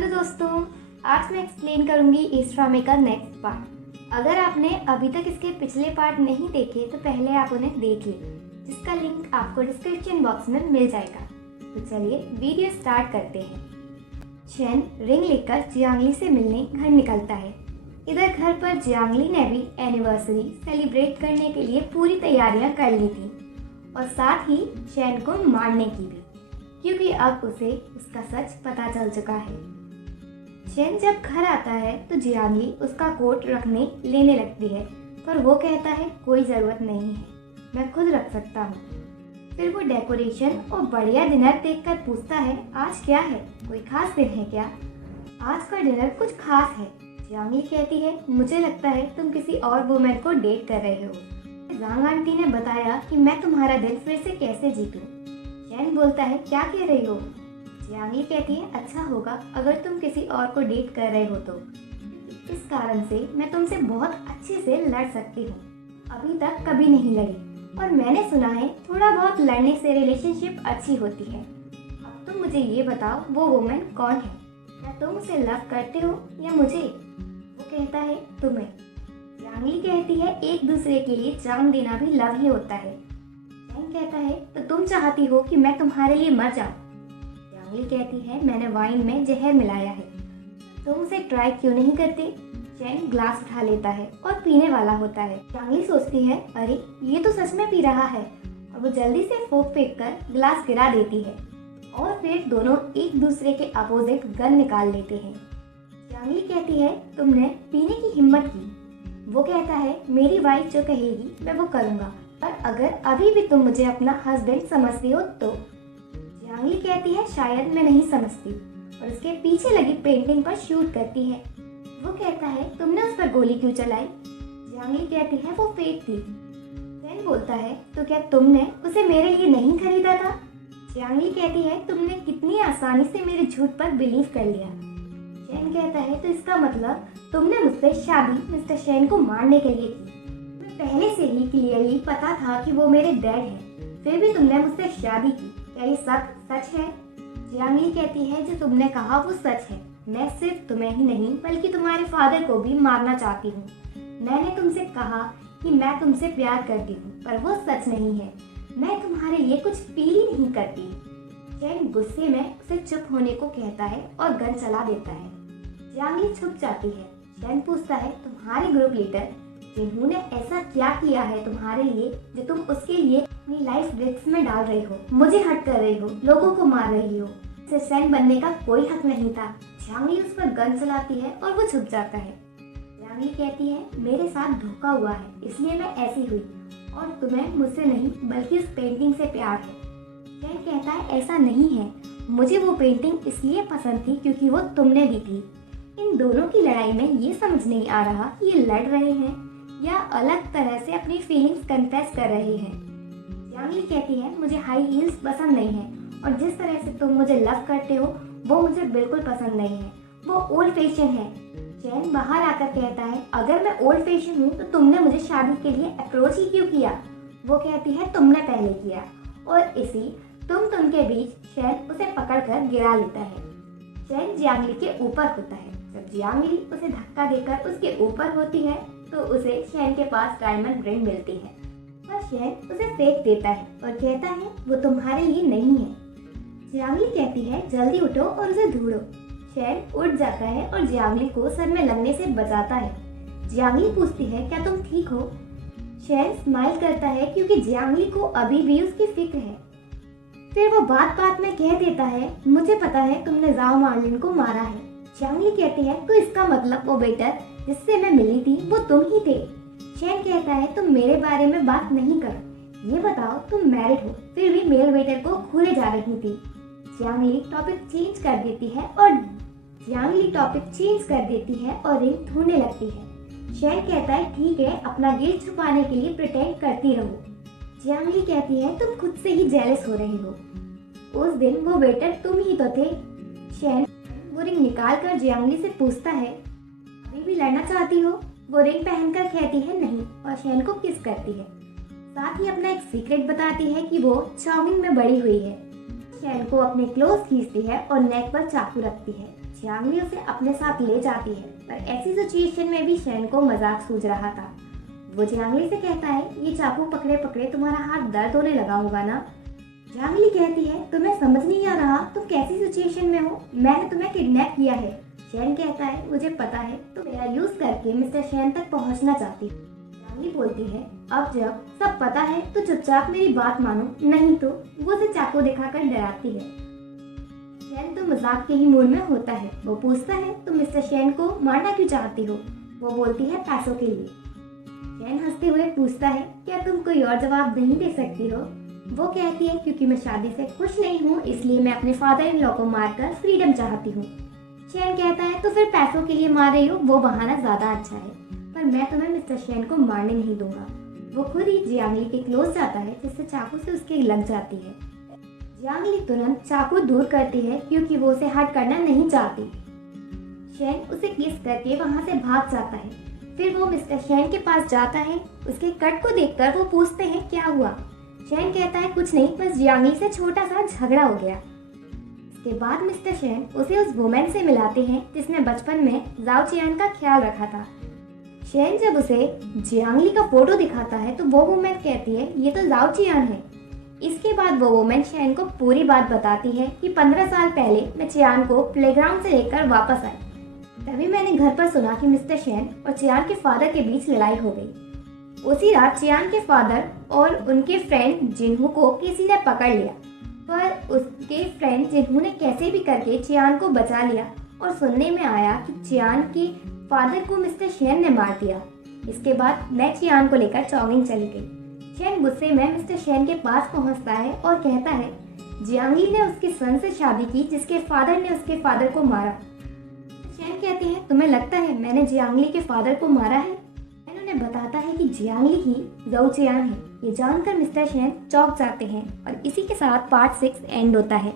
Hello दोस्तों, आज मैं एक्सप्लेन करूंगी इस ड्रामे का नेक्स्ट पार्ट। अगर आपने अभी तक इसके पिछले पार्ट नहीं देखे तो पहले आप उन्हें देख लें, जिसका लिंक आपको डिस्क्रिप्शन बॉक्स में मिल जाएगा। तो चलिए वीडियो स्टार्ट करते हैं। चैन रिंग लेकर जियांगली से मिलने घर निकलता है। इधर घर पर जियांगली ने भी एनिवर्सरी सेलिब्रेट करने के लिए पूरी तैयारियां कर ली थी और साथ ही चैन को मारने की भी, क्योंकि अब उसे उसका सच पता चल चुका है। चैन जब घर आता है तो जियांगली उसका कोट रखने लेने लगती है, पर वो कहता है कोई ज़रूरत नहीं है, मैं खुद रख सकता हूँ। फिर वो डेकोरेशन और बढ़िया डिनर देखकर पूछता है आज क्या है, कोई खास दिन है क्या? आज का डिनर कुछ खास है। जियांगली कहती है मुझे लगता है तुम किसी और वुमेन को डेट कर रहे हो। जांग आंटी ने बताया कि मैं तुम्हारा दिल फिर से कैसे जीतूं। चैन बोलता है क्या कह रही हो? जियांगली कहती है अच्छा होगा अगर तुम किसी और को डेट कर रहे हो तो, इस कारण से मैं तुमसे बहुत अच्छे से लड़ सकती हूँ। अभी तक कभी नहीं लड़ी और मैंने सुना है थोड़ा बहुत लड़ने से रिलेशनशिप अच्छी होती है। अब तुम मुझे ये बताओ वो वुमेन कौन है? क्या तुम उसे लव करते हो या मुझे? वो कहता है तुम्हें। जियांगली कहती है एक दूसरे के लिए जान देना भी लव ही होता है। चैन कहता है तो तुम चाहती हो कि मैं तुम्हारे लिए मर जाऊं? जियांगली कहती है मैंने वाइन में जहर मिलाया है, तुम उसे ट्राई क्यों नहीं करते? चैन ग्लास उठा लेता है और पीने वाला होता है। जियांगली सोचती है अरे ये तो सच में पी रहा है, और वो जल्दी से फोक फेंक कर ग्लास गिरा देती है और फिर दोनों एक दूसरे के अपोजिट गन निकाल लेते हैं। जियांगली कहती है तुमने पीने की हिम्मत की। वो कहता है मेरी वाइफ जो कहेगी मैं वो करूँगा, पर अगर अभी भी तुम मुझे अपना हस्बैंड समझती हो तो? जियांगली कहती है शायद मैं नहीं समझती, और उसके पीछे लगी पेंटिंग पर शूट करती है। वो कहता है तुमने उस पर गोली क्यों चलाई? जियांगली कहती है वो फेक थी। चैन बोलता है तो क्या तुमने उसे मेरे लिए नहीं खरीदा था? जियांगली कहती है तुमने कितनी आसानी से मेरे झूठ पर बिलीव कर लिया। चैन कहता है तो इसका मतलब तुमने मुझसे शादी मिस्टर चैन को मारने के लिए की। मैं पहले से ही क्लियरली पता था कि वो मेरे डैड हैं, फिर भी तुमने मुझसे शादी की। क्या ये सब सच है? जियांगली कहती है जो तुमने कहा वो सच है। मैं सिर्फ तुम्हें ही नहीं बल्कि तुम्हारे फादर को भी मारना चाहती हूँ। मैंने तुमसे कहा कि मैं तुमसे प्यार करती हूँ, पर वो सच नहीं है। मैं तुम्हारे लिए कुछ फील ही नहीं करती। चैन गुस्से में उसे चुप होने को कहता है और गन चला देता है। जियांगली छुप जाती है। चैन पूछता है तुम्हारे ग्रुप लीडर जिन्होंने ऐसा क्या किया है तुम्हारे लिए जो तुम उसके लिए अपनी लाइफ रिस्क में डाल रही हो, मुझे हर्ट कर रही हो, लोगों को मार रही हो? उसे सैन बनने का कोई हक नहीं था। जियांगली उस पर गन चलाती है और वो छुप जाता है। जियांगली कहती है मेरे साथ धोखा हुआ है इसलिए मैं ऐसी हुई, और तुम्हें मुझसे नहीं बल्कि उस पेंटिंग से प्यार है। चैन कहता है ऐसा नहीं है, मुझे वो पेंटिंग इसलिए पसंद थी क्योंकि वो तुमने दी थी। इन दोनों की लड़ाई में ये समझ नहीं आ रहा कि ये लड़ रहे हैं या अलग तरह से अपनी फीलिंग्स कन्फेस कर रहे हैं। जियांगली कहती है मुझे हाई हील्स पसंद नहीं है, और जिस तरह से तुम मुझे लव करते हो वो मुझे बिल्कुल पसंद नहीं है, वो ओल्ड फैशन है। चैन बाहर आकर कहता है अगर मैं ओल्ड फैशन हूँ तो तुमने मुझे शादी के लिए अप्रोच ही क्यों किया? वो कहती है तुमने पहले किया, और इसी तुम के बीच चैन उसे पकड़कर गिरा लेता है। चैन जियांगली के ऊपर होता है। जब जियांगली उसे धक्का देकर उसके ऊपर होती है तो उसे चैन के पास डायमंड रिंग मिलती है, पर चैन उसे फेंक देता है और कहता है वो तुम्हारे लिए नहीं है। जियांगली कहती है जल्दी उठो और उसे ढूंढो। चैन उठ जाता है और जियांगली को सर में लगने से बचाता है। जियांगली पूछती है क्या तुम ठीक हो? चैन स्माइल करता है क्योंकि जियांगली को अभी भी उसकी फिक्र है। फिर वो बात बात में कह देता है मुझे पता है तुमने जाओ मार्लिन को मारा है। जियांगली कहती है तो इसका मतलब वो वेटर जिससे मैं मिली थी वो तुम ही थे। चैन कहता है तुम मेरे बारे में बात नहीं करो, ये बताओ तुम मैरिड हो फिर भी मेल वेटर को घूरे जा रही थी। जियांगली टॉपिक चेंज कर देती है और रिंग ढूंढने लगती है। चैन कहता है ठीक है अपना गिल्ट छुपाने के लिए प्रिटेंड करती रहो। जियांगली कहती है तुम खुद से ही जेलस हो रही हो, उस दिन वो वेटर तुम ही तो थे। चैन वो रिंग निकाल कर जियांगली से पूछता है अभी भी लड़ना चाहती हो? वो रिंग पहनकर कहती है नहीं, और चैन को किस करती है। साथ ही अपना एक सीक्रेट बताती है कि वो चाउमिन में बड़ी हुई है। शैन को अपने क्लोज खींचती है और नेक पर चाकू रखती है। जियांगली उसे अपने साथ ले जाती है, पर ऐसी सिचुएशन में भी शैन को मजाक सूझ रहा था। वो जियांगली से कहता है, ये चाकू पकड़े पकड़े तुम्हारा हाथ दर्द होने लगा होगा ना। जियांगली कहती है, तुम्हें समझ नहीं आ रहा तुम कैसी सिचुएशन में हो, मैंने तुम्हें किडनैप किया है। शैन कहता है, मुझे पता है तुम मेरा यूज करके मिस्टर शैन तक पहुंचना चाहती हो। जियांगली बोलती है, अब जब सब पता है तो चुपचाप मेरी बात मानो, नहीं तो। वो उसे चाकू दिखाकर डराती है। शैन तो मजाक के ही मूड में होता है। वो पूछता है, तुम मिस्टर शैन को मारना क्यों चाहती हो? वो बोलती है, पैसों के लिए। शैन हंसते हुए पूछता है, क्या तुम कोई और जवाब नहीं दे सकती हो? वो कहती है, क्योंकि मैं शादी से खुश नहीं हूँ, इसलिए मैं अपने फादर इन लॉ को मारकर फ्रीडम चाहती हूँ। शैन कहता है, तो फिर पैसों के लिए मार रही हो, वो बहाना ज्यादा अच्छा है, पर मैं तुम्हें मिस्टर शैन को मारने नहीं दूंगा। वो खुद ही जियांगली के क्लोज जाता है, जिससे चाकू से उसके लग जाती है। जियांगली तुरंत चाकू दूर करती है, क्योंकि वो उसे हर्ट करना नहीं चाहती। शैन उसे किस करके वहां से भाग जाता है। फिर वो मिस्टर शैन के पास जाता है। उसके कट को देखकर वो पूछते हैं, क्या हुआ? शैन कहता है, कुछ नहीं, बस जियांगली से छोटा सा झगड़ा हो गया। इसके बाद मिस्टर शैन उसे उस वुमेन से मिलाते हैं जिसने बचपन में जाओ चियान का ख्याल रखा था। शैन जब उसे जियांगली का फोटो दिखाता है तो वो वुमेन कहती है, ये तो जाओ चियान है। इसके बाद वो वुमेन शैन को पूरी बात बताती है कि 15 साल पहले मैं चियान को प्लेग्राउंड से लेकर वापस आई। तभी मैंने घर पर सुना कि मिस्टर शैन और चियान के फादर के बीच लड़ाई हो गई। उसी रात चियान के फादर और उनके फ्रेंड जिन्हू को किसी ने पकड़ लिया, पर उसके फ्रेंड जिन्हू ने कैसे भी करके चियान को बचा लिया और सुनने में आया कि चियान के फादर को मिस्टर शैन ने मार दिया। इसके बाद मैं चियान को लेकर जॉगिंग चली गई। शैन गुस्से में मिस्टर शैन के पास पहुंचता है और कहता है, जियांगली ने उसके सन से शादी की जिसके फादर ने उसके फादर को मारा। शैन कहते हैं, तुम्हें लगता है मैंने जियांगली के फादर को मारा है? शैन उन्हें बताता है कि जियांगली ही जाओ चियान है। ये जानकर मिस्टर शैन चौंक जाते हैं और इसी के साथ पार्ट 6 एंड होता है।